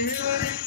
You.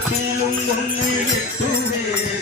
காலத்திலும் உன்னை விட்டுவேன்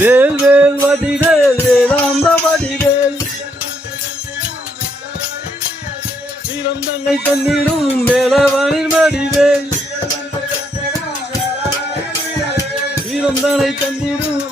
வேல் வேல் வடிவேல் வேதாந்த வடிவேல் வீரம் தன்னை தந்திடும் வேலவனின் வடிவேல் வீரம் தன்னை தந்திடும்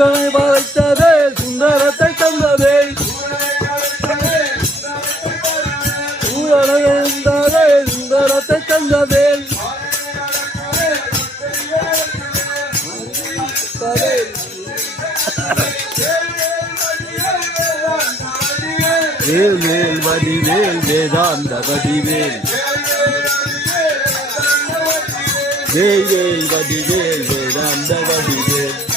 சூரனை படைத்ததே சுந்தரத்தை தந்ததே சூரனை தந்ததே சுந்தரத்தை தந்ததே வேல் மேல் வடிவேல் வேதாந்த வடிவேல். வேல் வேல் வடிவேல் வேதாந்த வடிவேல்.